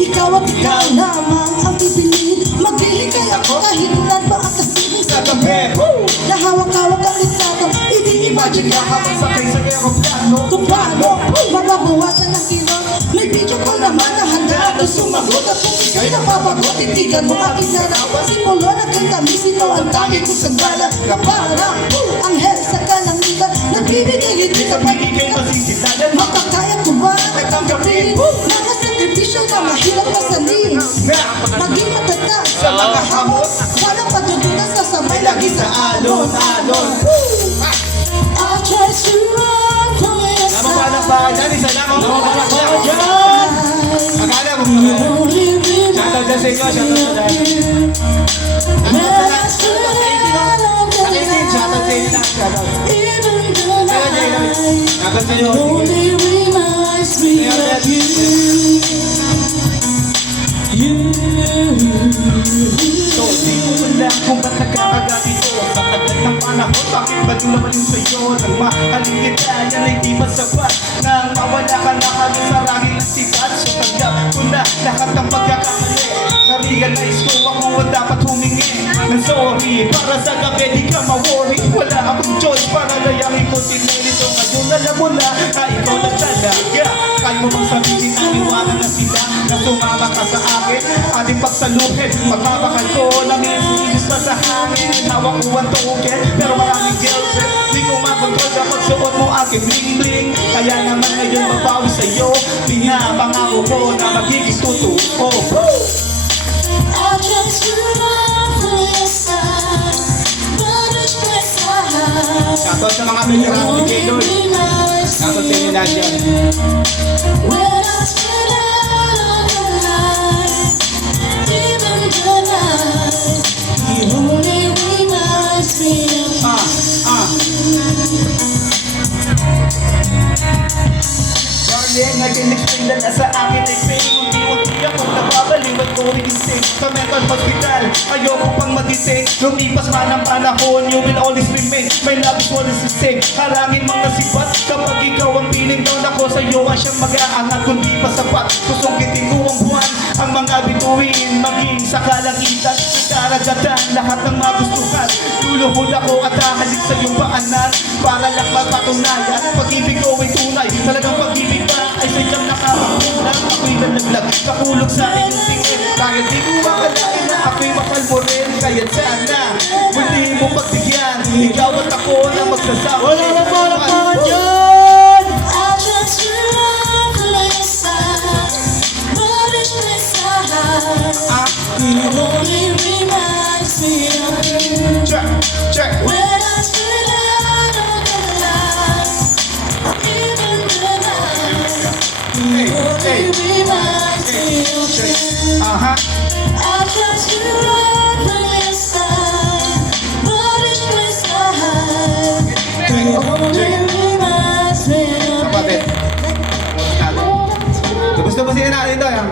Ikaw at ikaw lamang ang pipiliin. Maghihintay ako kahit ulan pa ang kasilin sa gabi. Nahawak-hawak ang litrato, ini-imagine ka habang sakay sa aeroplano. Kung paano mababawasan ang kirot, may video ko naman na handa ako sumagot. At kung ikaw'y napapagot, titigan mo aking larawan. Simulo na kang tamisin mo ang dami kong sandala. Na parang anghel sa kalangitan, nagbibigay hindi ka Pagiging masisisalan mo, makakaya ko ba ay tanggapin mga sakripisyo na mahirap masalin. Maging matatag sa mga hamon, walang patutunan sa sabay lagi sa alon-alon. I'll try to run from your Tama ba ng bayan? Isa lang ang mga dyan. Akala mo shoutout dyan sa inyo, shoutout sa dyan. Shoutout sa inyo lang, shoutout. Shoutout sa inyo. So, di ko wala kung ba't nagkakaganito. Sa tagal ng panahon, bakit ba di naman yung sa'yo? Nang mahalin kita, yan ay di ba sapat? Nang mawala ka na kami sa rangin ng sikat. So, tanggap ko na lahat ng pagkakamali. Na-realize ko ako ang dapat humingi ng sorry. Para sa gabi, di ka ma-worry. Wala akong choice para layangin ko tinili. So, ngayon alam mo na ikaw na talaga. Kaya mo bang sabihin na iwanan na sila na sumama ka sa akin? Ating pagsaluhin, magmamahal ko na minsan pa sa hangin. Hawak ko ang tukin, pero maraming girlfriend. Di ko makontrol sa pagsuot mo aking bling-bling. Kaya naman ngayon mabawi sa'yo. Pinapangako ko na magiging totoo. I'll just run from your side, but it's my side. Shoutout sa mga veteran ni Lord. Shoutout sa inyo lahat yan. When I spit out on the night, even the night, it only reminds me of Darling, nag-explain na nasa akin ay pain. Unti-unti akong nababaliwan ko rin sa mental hospital. Ayoko pang magising. Lumipas man ang panahon, you will always remain. My love is always the same. Harangin mga sipat. Kapag ikaw ang piling down ako sa'yo, ang siyang mag-aangat kung di pa sapat. Kusungkitin ko ang buwan, ang mga bituin, maging sa kalangitan. Karagatan, lahat ng magustuhan. Luluhod ako at hahalik sa iyong paanan. Para lang magpatunayan, pag-ibig ko ay tunay. Talagang pag-ibig ba ay sadyang nakakakulang. Ako'y nalaglag, nakulog sa iyong tingin. Dahil di ko makalain na ako'y mahal mo rin. Kaya sana, muli mo pagbigyan. Ikaw at ako na magsasama. Wala na po na pa dyan! I'll just run from your side, but it's my side. It only reminds me of you. Check. When I spit out on the light, even the night, it only reminds me of you. I'll just run from your side, but it's my side. It only reminds me of you. Gusto mo siya natin ito, yan?